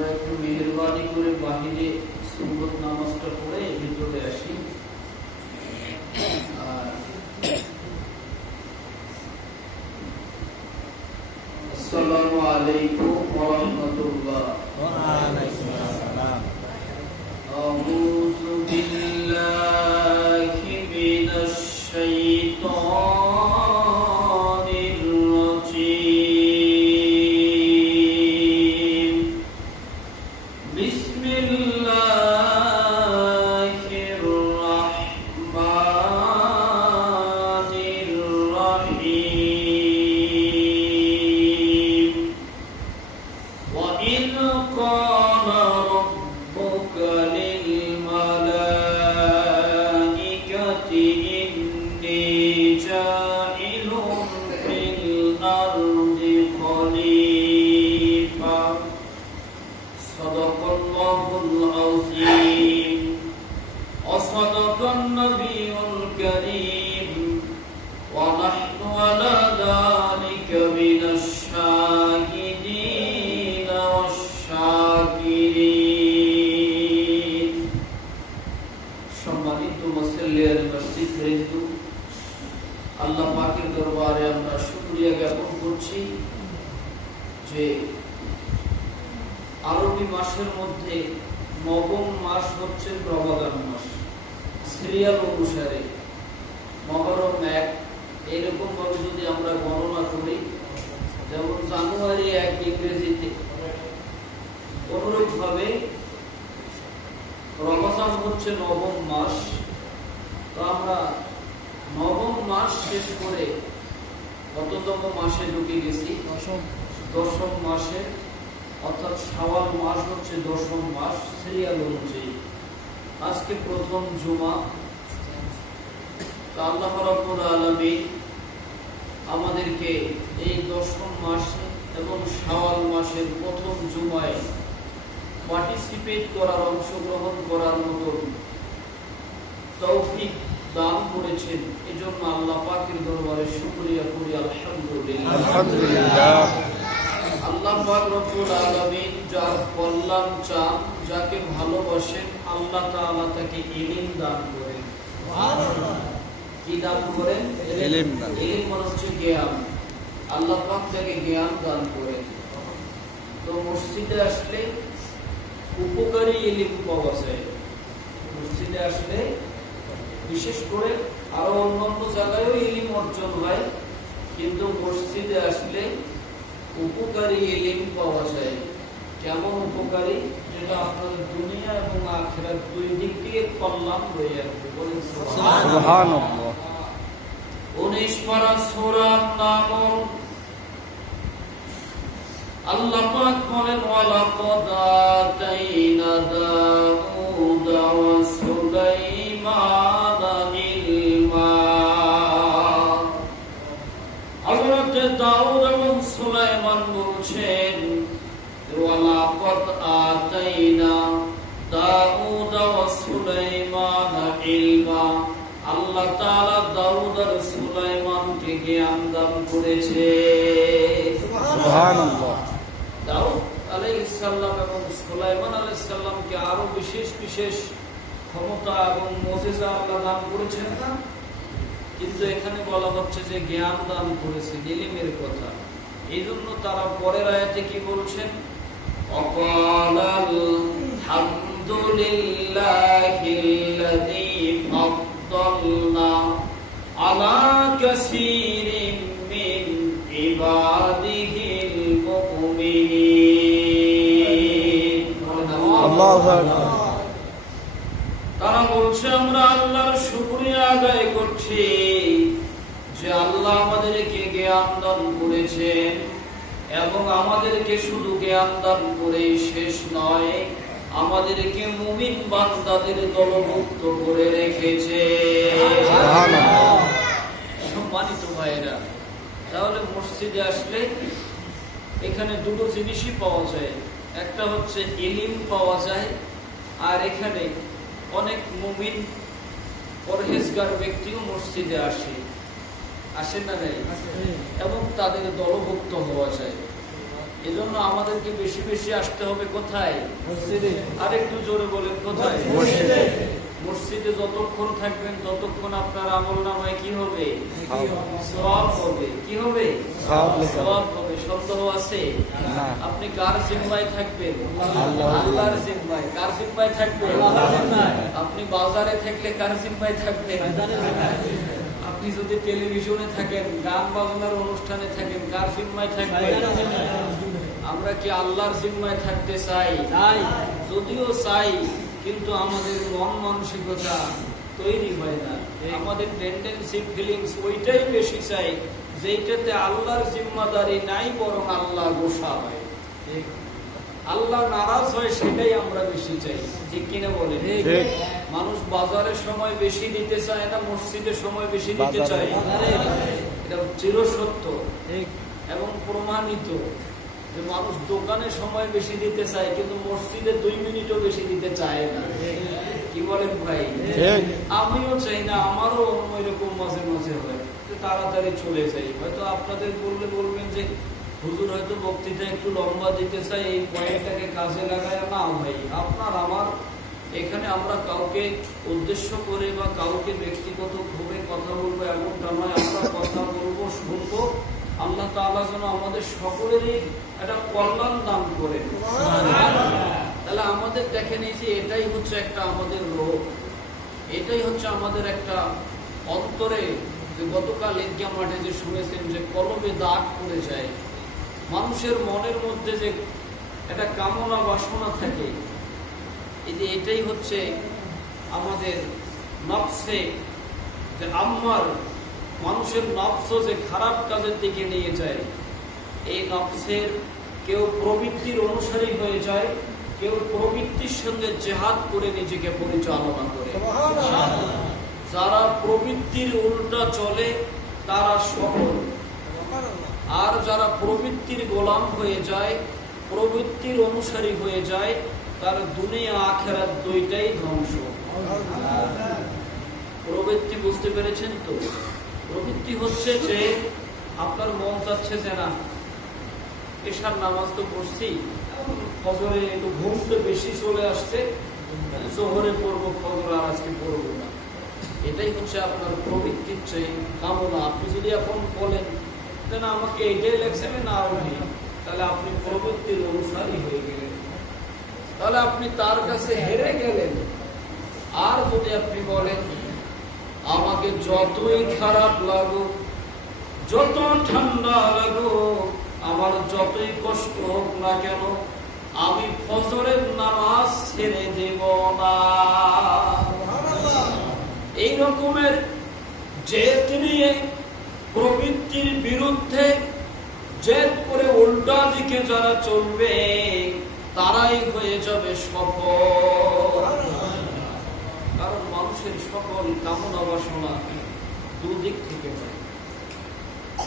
আমরা একটু মেহেরবানি করে বাহিরে সুন্নত নামাজটা পড়ে ভিতরে আসি। আসসালামু আলাইকুম ওয়া রাহমাতুল্লাহ। ওয়া আলাইকুম আসসালাম। আউযু বিল্লাহি মিনাশ শাইতানির রাজীম। বিসমিল্লাহির রাহমানির রাহিম। ওয়া ইয ক্বালা রাব্বুকা লিল মালাইকাতি ইন্নী জাইলুন ফিল আরদি খলিফা। সাদাকাল্লাহুল আযীম ওয়া সাদাকান নাবিয়ুল কারীম ওয়া নাহনু আলা যালিকা মিনাশ শাহিদিন ওয়াশ শাকিরিন। সম্মানিত মুসল্লিয়ান মসজিদ বৃন্দ, আল্লাহ পাকের দরবারে আমরা শুকরিয়া জ্ঞাপন করছি যে আরবি মাসের মধ্যে নবম মাস হচ্ছে রমাদান মাস। সিরিয়াল অনুসারে মহরম 1 এরকম ভাবে যদি আমরা গণনা করি, যেমন জানুয়ারি 1 ইংরেজিতে, অনুরূপ ভাবে রমজান হচ্ছে নবম মাস। তো আমরা নবম মাস শেষ করে কততম মাসে ঢুকে গেছি? দশম মাসে, অর্থাৎ শাওয়াল মাস হচ্ছে দশম মাস সিরিয়াল অনুযায়ী। আজকে প্রথম জুমা। আল্লাহ রাব্বুল আলামিন আমাদেরকে এই দশম মাসে এবং শাওয়াল মাসের প্রথম জুমায় পার্টিসিপেট করার, অংশগ্রহণ করার মতো তৌফিক দান করেছেন। এজন্য আল্লাহ পাকের দরবারে শুকরিয়া করি, আলহামদুলিল্লাহ। আলহামদুলিল্লাহ। আল্লাহ পাক রব্বুল আলামিন যার কল্যাণ চান, যাকে ভালোবাসেন, আল্লাহ তাআলা তাকে ইলম দান করেন। সুবহানাল্লাহ। কি দান করেন? ইলম দান। ইলম মানে হচ্ছে জ্ঞান। আল্লাহ পাক তাকে জ্ঞান দান করেন। তো মসজিদে আসলে উপকারী ইলম পাওয়া যায়। মসজিদে আসলে বিশেষ করে আরো অন্যান্য জায়গায়ও ইলম অর্জন হয়, কিন্তু মসজিদে আসলে উপকারী ইলম পাওয়া যায়। কেমন উপকারী? যেটা আপনাদের দুনিয়া এবং আখিরাত দুই দিক থেকে কল্যাণ হয়ে যাবে। বলেন সুবহানাল্লাহ। 19 পারা সূরার নাম আল্লাহ পাক বলেন, ওয়ালাকাদ আতাইনা দাউদা ওয়া সুলাইমানা ইলমা। হযরত দাউদ এবং সুলাইমান বলছেন, ওয়ালাকাদ আতাইনা দাউদা ওয়া সুলাইমানা ইলমা। আল্লাহ তাআলা দাউদ আর সুলাইমানকে জ্ঞান দান করেছে। সুবহানাল্লাহ। দাউদ আলাইহিস সালাম এবং সুলাইমান আলাইহিস সালামকে আরো বিশেষ বিশেষ ক্ষমতা এবং মুজিজা আল্লাহ দান করেছেন না? কিন্তু এখানে বলা হচ্ছে যে জ্ঞান দান করেছে, ইলমের কথা। এইজন্য তারা পরের আয়াতে কি বলছেন? ওয়াকালাল হামদুলিল্লাহিল্লাযী ফাদ্দালনা আলা কাসীরিন মিন ইবাদিহিল মুমিনিন। আল্লাহু আকবার। তারা বলছে, আমরা আল্লাহর শুকরিয়া আদায় করছি যে আল্লাহ আমাদেরকে জ্ঞান দান করেছেন, এবং আমাদেরকে শুধু জ্ঞান দান করেই শেষ নয়, আমাদেরকে মুমিন বান্দাদের দলভুক্ত করে রেখেছে। সম্মানিত ভাইরা, তাহলে মসজিদে আসলে এখানে দুটো জিনিসই পাওয়া যায়। একটা হচ্ছে ইলম পাওয়া যায়, আর এখানে অনেক মুমিন পরহেজগার ব্যক্তিও মসজিদে আসে না নাই, এবং তাদের দলভুক্ত হওয়া যায়। এজন্য আমাদেরকে বেশি বেশি আসতে হবে কোথায়? মসজিদে। আর একটু জোরে বলেন কোথায়? মসজিদে। মসজিদে যতক্ষণ থাকবেন ততক্ষণ আপনার আমলনামায় কি হবে? সওয়াব হবে। কি হবে? সওয়াব হবে। সন্দেহ আছে? আপনি কার জিম্মায় থাকবেন? আল্লাহর জিম্মায়। কার জিম্মায় থাকবেন? আপনি বাজারে থাকলে কার জিম্মায় থাকবেন? আপনি যদি টেলিভিশনে থাকেন, গান বাজনার অনুষ্ঠানে থাকেন, কার জিম্মায় থাকবেন? আমরা কি আল্লাহর জিম্মায় থাকতে চাই? যদিও চাই, কিন্তু আমাদের মন মানসিকতা তৈরি হয় না। আমাদের টেন্ডেন্সি ফিলিংস ওইটাই বেশি চাই যেটাতে আল্লাহর জিম্মাদারি নাই, বরং আল্লাহ গোসা হয়, আল্লাহ নারাজ হয়, সেটাই আমরা বেশি চাই। ঠিক কিনা বলেন? মানুষ বাজারের সময় বেশি দিতে চায় না, মসজিদের সময় বেশি দিতে চায়। এটা চিরসত্য এবং প্রমাণিত যে মানুষ দোকানের সময় বেশি দিতে চায়, কিন্তু মসজিদে 2 মিনিটও বেশি দিতে চায় না। কি বলেন ভাই? আমিও চাই না, আমারও এরকম মাঝে মাঝে হয়, তাড়াতাড়ি চলে যাই। হয়তো আপনাদের বললে বলবেন যে হুজুর হয়তো বক্তৃতা একটু লম্বা দিতে চাই, এই পয়েন্টটাকে কাজে লাগায়। না ভাই, আপনার আমার এখানে আমরা কাউকে উদ্দেশ্য করে বা কাউকে ব্যক্তিগত ভাবে কথা বলবো এমনটা নয়। আমরা কথা বলবো, শুনবো। আল্লাহ তাআলা যেন আমাদের সকলেরই একটা কল্যাণ দান করেন। তাহলে আমাদের দেখেন, এই যে এটাই হচ্ছে একটা আমাদের রোগ, এটাই হচ্ছে আমাদের একটা অন্তরে, যে গতকাল ঈদগাহ মাঠে যে শুনেছেন যে কলবে দাগ পড়ে যায়, মানুষের মনের মধ্যে যে একটা কামনা বাসনা থাকে, এই যে এটাই হচ্ছে আমাদের নফসে যে আম্মার, মানুষের নফস যে খারাপ কাজের দিকে নিয়ে যায়। এই নফসের কেউ প্রবৃত্তির অনুসারী হয়ে যায়, কেউ প্রবৃত্তির সঙ্গে জেহাদ করে নিজেকে পরিচালনা করে। যারা প্রবৃত্তির উল্টা চলে তারা সফল, আর যারা প্রবৃত্তির গোলাম হয়ে যায়, প্রবৃত্তির অনুসারী হয়ে যায়, তার দুনিয়া আখিরাত দুইটাই ধ্বংস। প্রবৃত্তি বুঝতে পেরেছেন তো? প্রবৃত্তি হচ্ছে যে আপনার মন চাচ্ছে যে না, এশার নামাজ তো পড়ছি, ফজরে একটু ঘুমতে বেশি চলে আসছে, জোহরে পড়বো, ফজর আর আজকে পড়বো না। এটাই হচ্ছে আপনার প্রবৃত্তির চেয়ে কামনা। আপনি যদি এখন বলেন যে না, আমাকে এটাই লেগছে, আমি না উঠি, তাহলে আপনি প্রবৃত্তির অনুসারী হয়ে গেলেন, তাহলে আপনি তার কাছে হেরে গেলেন। আর যদি আপনি বলেন আমাকে যতই খারাপ লাগুক, যত ঠান্ডা লাগুক, আমার যতই কষ্ট হোক না কেন, আমি ফজরের নামাজ ছেড়ে দেব না, এই রকমের জেদ নিয়ে প্রবৃত্তির বিরুদ্ধে জেদ করে উল্টা দিকে যারা চলবে, তারাই হয়ে যাবে সফল। কারণ মানুষের সকল কামনা বাসনা দুদিক থেকে হয়,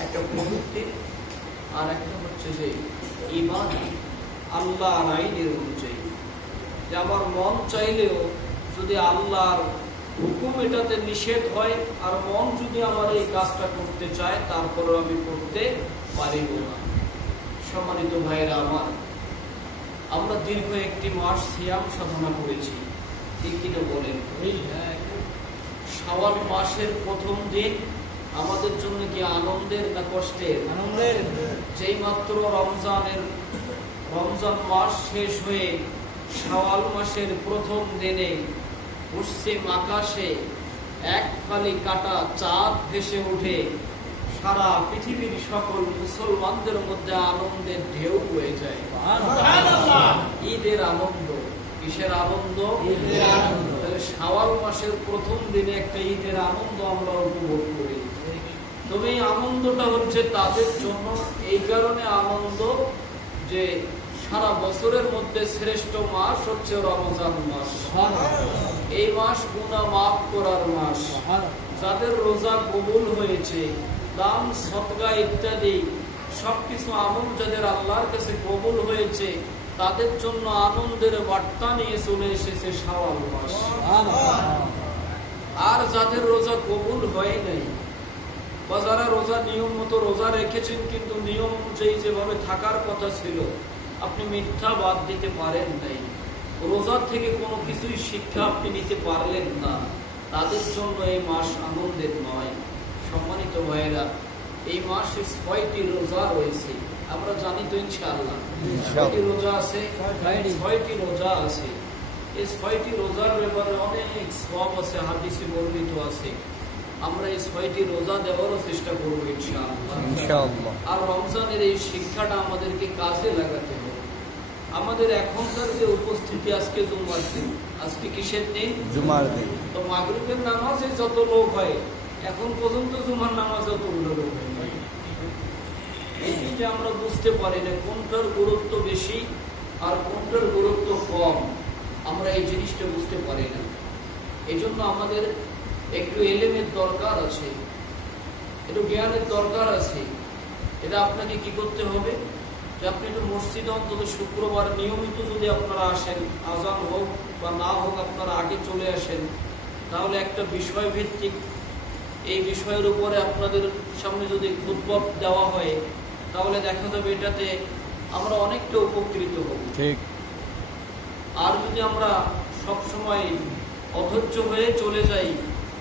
একটা প্রবৃত্তি আর একটা হচ্ছে যে ঈমান, আল্লাহর আইনের অনুযায়ী। যে আমার মন চাইলেও যদি আল্লাহর হুকুম এটাতে নিষেধ হয়, আর মন যদি আমার এই কাজটা করতে চায়, তারপরেও আমি করতে পারিব না। সম্মানিত ভাইরা আমার, আমরা দীর্ঘ একটি মাস সিয়াম সাধনা করেছি, ঠিক কিনা বলেন? শাওয়াল মাসের প্রথম দিন আমাদের জন্য কি আনন্দের না কষ্টের? আনন্দের। যেই মাত্র রমজান মাস শেষ হয়ে শাওয়াল মাসের প্রথম দিনে পশ্চিম আকাশে এক ফালি কাটা চাঁদ ভেসে উঠে, সারা পৃথিবীর সকল মুসলমানদের মধ্যে আনন্দের ঢেউ বয়ে যায়। ঈদের আনন্দ। কিসের আনন্দ? ঈদের আনন্দ। তাহলে শাওয়াল মাসের প্রথম দিনে একটা ঈদের আনন্দ আমরা উপভোগ করি। তবে এই আনন্দটা হচ্ছে তাদের জন্য, এই কারণে আনন্দ যে সারা বছরের মধ্যে শ্রেষ্ঠ মাস হচ্ছে রমজান মাস। এই মাস গুনাহ মাফ করার মাস। যাদের রোজা কবুল হয়েছে, দান সদকা ইত্যাদি সবকিছু আমল যাদের আল্লাহর কাছে কবুল হয়েছে, তাদের জন্য আনন্দের বার্তা নিয়ে চলে এসেছে শাওয়াল মাস। আর যাদের রোজা কবুল হয় নাই, বা যারা রোজা নিয়ম মতো রোজা রেখেছেন কিন্তু নিয়ম অনুযায়ী যেভাবে থাকার কথা ছিল আপনি মিথ্যা বাদ দিতে পারেন নাই, রোজার থেকে কোনো কিছুই শিক্ষা আপনি নিতে পারলেন না, তাদের জন্য এই মাস আনন্দের নয়। সম্মানিত ভাইয়েরা, এই মাসে 6টি রোজা রয়েছে, আমরা জানি তো ইনশাআল্লাহ 6টি রোজা আছে, 6টি রোজা আছে। এই 6টি রোজার ব্যাপারে অনেক সওয়াব আছে, হাদিসে বর্ণিত আছে। আমরা এই 6টি রোজা দেওয়ারও চেষ্টা করবো ইনশাআল্লাহ। আর রমজানের এই শিক্ষাটা আমাদেরকে কাজে লাগাতে হবে। আমাদের এখনকার যে উপস্থিতি, আজকে জুমার দিন, আজকে কিসের দিন? জুমার দিন। তো মাগরিবের নামাজে যত লোক হয়, এখন পর্যন্ত জুমার নামাজ যতগুলো লোক হয়, এই যে আমরা বুঝতে পারি না কোনটার গুরুত্ব বেশি আর কোনটার গুরুত্ব কম, আমরা এই জিনিসটা বুঝতে পারি না। এই জন্য আমাদের একটু এলেমের দরকার আছে, একটু জ্ঞানের দরকার আছে। এটা আপনাকে কি করতে হবে, যে আপনি একটু মসজিদে অন্তত শুক্রবার নিয়মিত যদি আপনারা আসেন, আজান হোক বা না হোক আপনারা আগে চলে আসেন, তাহলে একটা বিষয় ভিত্তিক এই বিষয়ের উপরে আপনাদের সামনে যদি খুতবা দেওয়া হয়, তাহলে দেখা যাবে এটাতে আমরা অনেকটা উপকৃত হব। ঠিক। আর যদি আমরা সবসময় অধৈর্য হয়ে চলে যাই,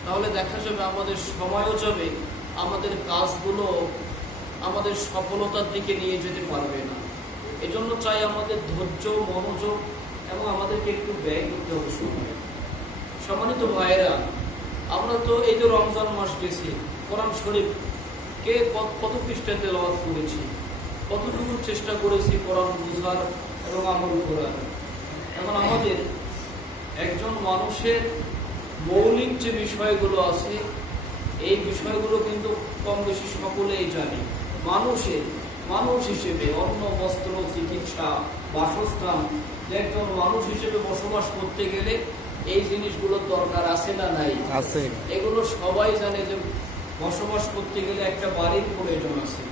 তাহলে দেখা যাবে আমাদের সময়ও যাবে, আমাদের কাজগুলো আমাদের সফলতার দিকে নিয়ে যেতে পারবে না। এজন্য চাই আমাদের ধৈর্য, মনোযোগ এবং আমাদেরকে একটু ব্যয় করতে হবে সময়। সম্মানিত ভাইয়েরা, আমরা তো এই যে রমজান মাস গেছি, কোরআন শরীফ কে কত পৃষ্ঠা তেলাওয়াত করেছি, কতটুকু চেষ্টা করেছি কোরআন বুঝার এবং আমল করার। এখন আমাদের একজন মানুষের মৌলিক যে বিষয়গুলো আছে, এই বিষয়গুলো কিন্তু কম বেশি সকলেই জানি। মানুষ হিসেবে অন্ন, বস্ত্র, চিকিৎসা, বাসস্থান, একজন মানুষ হিসেবে বসবাস করতে গেলে এই জিনিসগুলোর দরকার আছে না নাই? আছে। এগুলো সবাই জানে যে বসবাস করতে গেলে একটা বাড়ির প্রয়োজন আছে,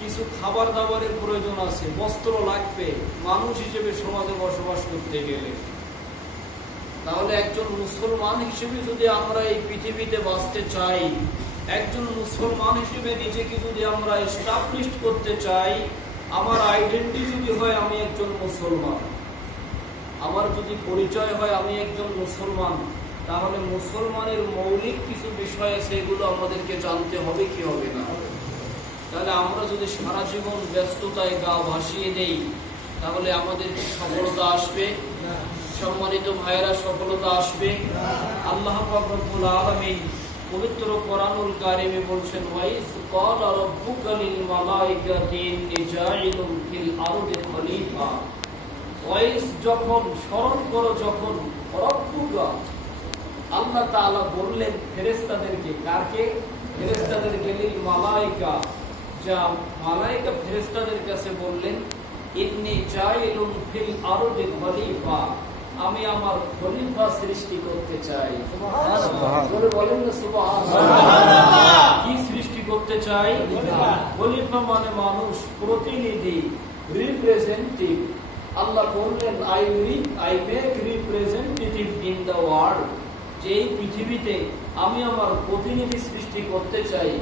কিছু খাবার দাবারের প্রয়োজন আছে, বস্ত্র লাগবে মানুষ হিসেবে সমাজে বসবাস করতে গেলে। তাহলে একজন মুসলমান হিসেবে যদি আমরা এই পৃথিবীতে বাঁচতে চাই, একজন মুসলমান হিসেবে নিজেকে যদি আমরা এস্টাবলিশ করতে চাই, আমার আইডেন্টি যদি হয় আমি একজন মুসলমান, আমার যদি পরিচয় হয় আমি একজন মুসলমান, তাহলে মুসলমানের মৌলিক কিছু বিষয় আছে, এগুলো আমাদেরকে জানতে হবে কি হবে না? তাহলে আমরা যদি সারা জীবন ব্যস্ততায় গা ভাসিয়ে দেই, তাহলে আমাদের সফলতা আসবে? সম্মানিত ভাইয়েরা, সফলতা আসবে? আল্লাহ পাক রব্বুল আলামিন পবিত্র কোরআনুল কারিমে বলছেন, ওয়াইজ ক্বালা রাব্বুকা লিল মালাইকাতি ইন্নী জাইলুন ফিল আরদি খলিফা। ওয়াইজ, যখন, স্মরণ করো যখন, রব্বুকা, আল্লাহ তাআলা বললেন ফেরেশতাদেরকে, কারকে? ফেরেশতাদেরকে, লিল মালাইকা, যা মালাইকা ফেরেশতাদের কাছে বললেন, ইন্নী জাইলুন ফিল আরদি খলিফা, আমি আমার খলিফা সৃষ্টি করতে চাই। সুবহানাল্লাহ, বলেন না সুবহানাল্লাহ। কি সৃষ্টি করতে চাই? খলিফা মানে মানুষ, প্রতিনিধি, রিপ্রেজেন্টেটিভ। আল্লাহ বললেন, I make representative in the world, যে এই পৃথিবীতে আমি আমার প্রতিনিধি সৃষ্টি করতে চাই।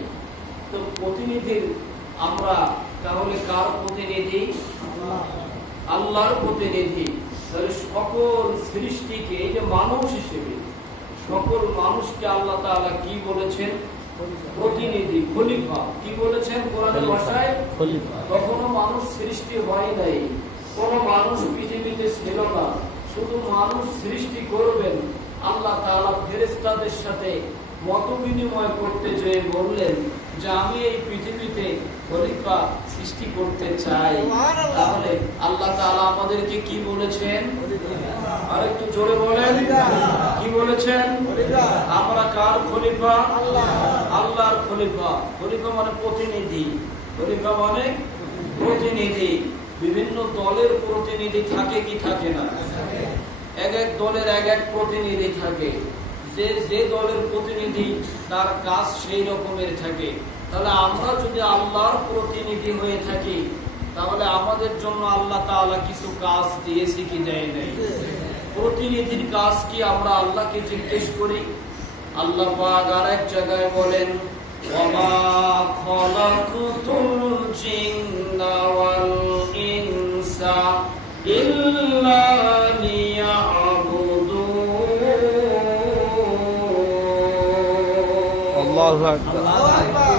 তো প্রতিনিধির আমরা তাহলে কার প্রতিনিধি? আল্লাহর প্রতিনিধি। তাহলে সকল সৃষ্টিকে, এই যে মানুষ হিসেবে সকল মানুষকে আল্লাহ তাআলা কি বলেছেন? প্রতিনিধি, খলিফা। কি বলেছেন কোরআনের ভাষায়? খলিফা। কখনো মানুষ সৃষ্টি হয় নাই, কোন মানুষ পৃথিবীতে ছিল না, শুধু মানুষ সৃষ্টি করবেন। আল্লাহ তাআলা ফেরেশতাদের সাথে মত বিনিময় করতে যেয়ে বললেন যে আমি এই পৃথিবীতে খলিফা সৃষ্টি করতে চাই। তাহলে আল্লাহ তাআলা আমাদেরকে কি বলেছেন? আর একটু জোরে বলেন, কি বলেছেন? আমরা কার খলিফা? আল্লাহর খলিফা। খলিফা মানে প্রতিনিধি, খলিফা মানে প্রতিনিধি। বিভিন্ন দলের প্রতিনিধি থাকে কি থাকে না? এক এক দলের এক এক প্রতিনিধি থাকে, যে দলের প্রতিনিধি তার কাজ সেই রকমের থাকে। তাহলে আমরা যদি আল্লাহর প্রতিনিধি হয়ে থাকি, তাহলে আমাদের জন্য আল্লাহ তাআলা কিছু কাজ দিয়েছে কি দেয় নাই? প্রতিনিধির কাজ কি আমরা আল্লাহকে জিজ্ঞেস করি? আল্লাহ পাক আরেক জায়গায় বলেন, ওয়ামা খালাকতুল জিন্না ওয়াল ইনসা ইল্লা লিয়াবুদুন। আল্লাহু আকবার।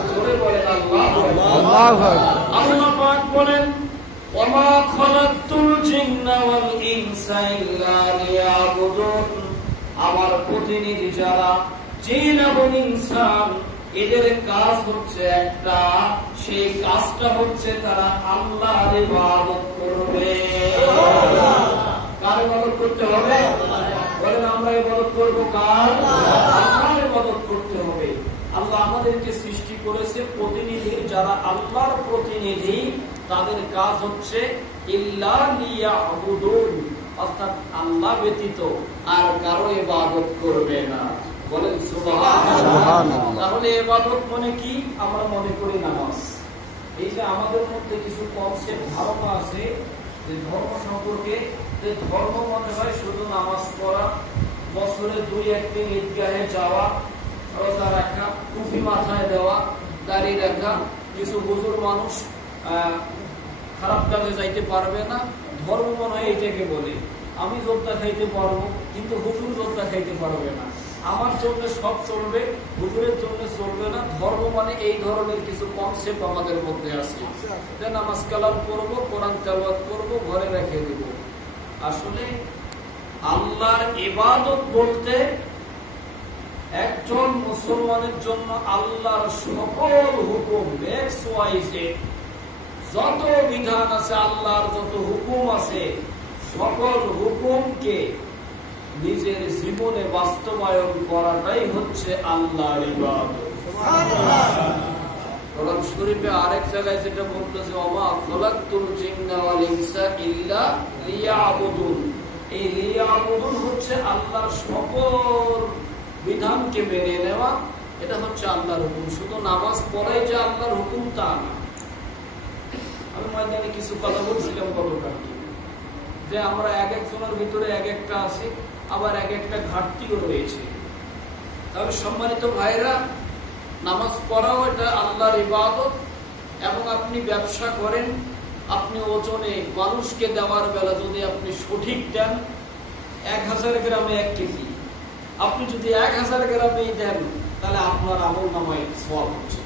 জোরে বলেন আল্লাহু আকবার। আল্লাহু আকবার। আল্লাহ পাক বলেন ওয়ামা খালাকতুল জিন্না ওয়াল ইনসা ইল্লা লিয়াবুদুন। আমার প্রতিনিধি যারা জিন এবং ইনসান, এদের কাজ হচ্ছে একটা, সেই কাজটা হচ্ছে তারা আল্লাহর ইবাদত করবে। কার ইবাদত করতে হবে? বলেন আমরা ইবাদত করব কার? আল্লাহর ইবাদত করতে হবে। আল্লাহ আমাদেরকে সৃষ্টি করেছে প্রতিনিধি, যারা আল্লাহর প্রতিনিধি তাদের কাজ হচ্ছে ইল্লা লিয়াবুদুন, অর্থাৎ আল্লাহ ব্যতীত আর কারো ইবাদত করবে না। বলেন সুবহানাল্লাহ। তাহলে ইবাদত মানে কি? আমরা মনে করি নামাজ। এই যে আমাদের মধ্যে কিছু কনসেপ্ট ধারণা আছে যে ধর্ম সম্পর্কে, যে ধর্ম মনে হয় শুধু নামাজ পড়া, বছরে 2-1 দিন ঈদগাহে যাওয়া, রোজা রাখা, টুপি মাথায় দেওয়া, দাড়ি রাখা। কিছু হুজুর মানুষ খারাপ কাজে যাইতে পারবে না, ধর্ম মনে হয় এটাকে বলে। আমি যোদ্ধা খাইতে পারবো কিন্তু হুজুর যোদ্ধা খাইতে পারবে না, আমার জন্য সব চলবে, হুজুরের জন্য চলবে না। ধর্ম মানে এই ধরনের কিছু কনসেপ্ট আমাদের মধ্যে আছে। নামাজ কালাম করবো, কোরআন তেলাওয়াত করবো, ঘরে রেখে দেব। আসলে আল্লাহর ইবাদত বলতে একজন মুসলমানের জন্য আল্লাহর সকল হুকুম যত বিধান আছে, আল্লাহর যত হুকুম আছে, সকল হুকুমকে নিজের জীবনে বাস্তবায়ন করাটাই হচ্ছে আল্লাহর ইবাদত। কোরআন শরীফে আরেক জায়গায় যেটা বলতেছে ওমা খালাকতুল জিন্না ওয়াল ইনসা ইল্লা লিয়াবুদুন। এই লিয়াবুদুন হচ্ছে আল্লাহর সকল বিধানকে মেনে নেওয়া, এটা হচ্ছে আল্লাহর হুকুম। শুধু নামাজ পড়াই যে আল্লাহর হুকুম তা না। আমি ময়দানে কিছু কথা বলছিলাম গতকালকে, যে আমরা এক একজনের ভিতরে এক একটা আছে, আবার এক একটা ঘাটতিও রয়েছে। তবে সম্মানিত ভাইরা, নামাজ পড়াও এটা আল্লাহর ইবাদত। এবং আপনি ব্যবসা করেন, আপনি ওজনে মানুষকে দেওয়ার বেলা যদি আপনি সঠিক দেন, 1000 গ্রামে 1 কেজি, আপনি যদি 1000 গ্রামেই দেন, তাহলে আপনার আমল নামায় সওয়াব হচ্ছে,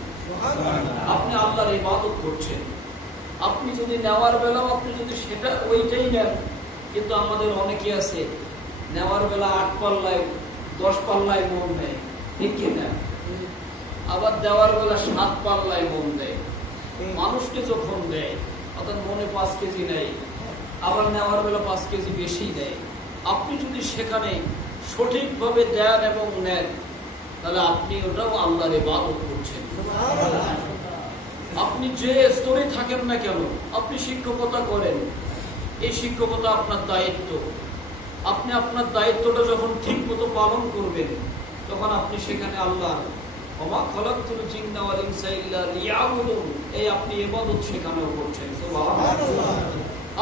আপনি আল্লাহর ইবাদত করছেন। আপনি যদি নেওয়ার বেলাও আপনি যদি সেটা ওইটাই নেন, কিন্তু আমাদের অনেকে আছে নেওয়ার বেলা 8 পাল্লায় 10 পাল্লায় মন দেয়, ঠিক কিনা? আবার দেওয়ার বেলা 7 পাল্লায় মন দেয়। মানুষকে যখন দেয় অর্থাৎ মনে 5 কেজি নেয়, আবার নেওয়ার বেলা 5 কেজি বেশি দেয়। আপনি যদি সেখানে সঠিকভাবে দেন এবং নেন, তাহলে আপনি ওটাও আল্লাহর ইবাদত করছেন। আপনি যে স্তরে থাকেন না কেন, আপনি শিক্ষকতা করেন, এই শিক্ষকতা আপনার দায়িত্ব। আপনি আপনার দায়িত্বটা যখন ঠিক মতো পালন করবেন, তখন আপনি সেখানে আল্লাহ ওমা খালাকতুল জিন্না ওয়াল ইনসা ইল্লা লিয়াবুদুন, এই আপনি ইবাদত সেখানেও করছেন। সুবহানাল্লাহ।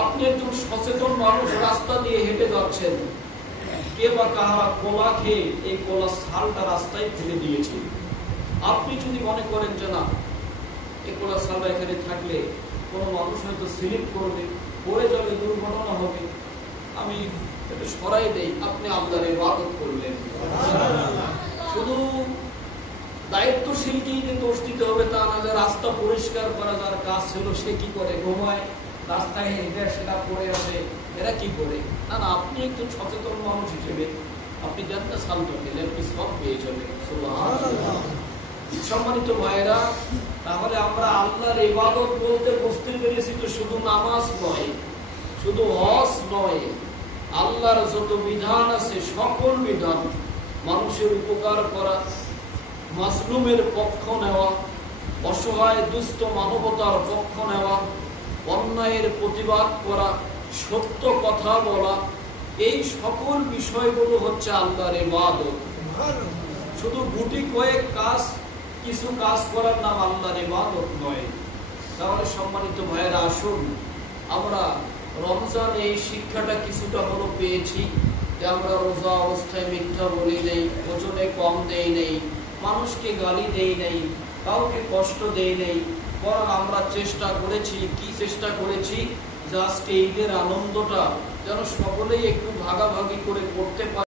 আপনি একজন সচেতন মানুষ, রাস্তা দিয়ে হেঁটে যাচ্ছেন, কে বা কাহারা কলা খেয়ে এই কলা ছালটা রাস্তায় ফেলে দিয়েছে। আপনি যদি মনে করেন যে না, এই কলা ছালটা এখানে থাকলে কোনো মানুষ হয়তো স্লিপ করবে, পড়ে যাবে, দুর্ঘটনা হবে, আমি এটা সরাই দেই, আপনি আল্লাহর ইবাদত করলেন। শুধু দায়িত্বশীলকেই যে দোষ দিতে হবে তা না, যে রাস্তা পরিষ্কার করা যার কাজ ছিল সে কি করে? ঘুমায়, রাস্তায় হেঁটে সেটা পড়ে আসে, এরা কি করে? না না, আপনি একজন সচেতন মানুষ হিসেবে আপনি দেনটা শান্ত পেলে আপনি সব পেয়ে যাবেন। সম্মানিত ভাইয়েরা, তাহলে আমরা আল্লাহর ইবাদত বলতে বুঝতে পেরেছি তো শুধু নামাজ নয়, শুধু হজ নয়, আল্লাহর যত বিধান আছে সকল বিধান, মানুষের উপকার করা, মাজলুমের পক্ষ নেওয়া, অসহায় দুস্থ মানবতার পক্ষ নেওয়া, অন্যায়ের প্রতিবাদ করা, সত্য কথা বলা, এই সকল বিষয়গুলো হচ্ছে আল্লাহর ইবাদত। শুধু গুটি কয়েক কাজ, কিছু কাজ করার নাম আল্লাহর ইবাদত নয়। তাহলে সম্মানিত ভাইয়েরা, আসুন আমরা রমজান এই শিক্ষাটা কিছুটা হলো পেয়েছি, যে আমরা রোজা অবস্থায় মিথ্যা বলি নেই, ওজনে কম দেই নেই, মানুষকে গালি দেই নেই, কাউকে কষ্ট দেই নেই, বরং আমরা চেষ্টা করেছি, কি চেষ্টা করেছি, যে আজকে ঈদের আনন্দটা যেন সকলেই একটু ভাগাভাগি করে করতে পারে।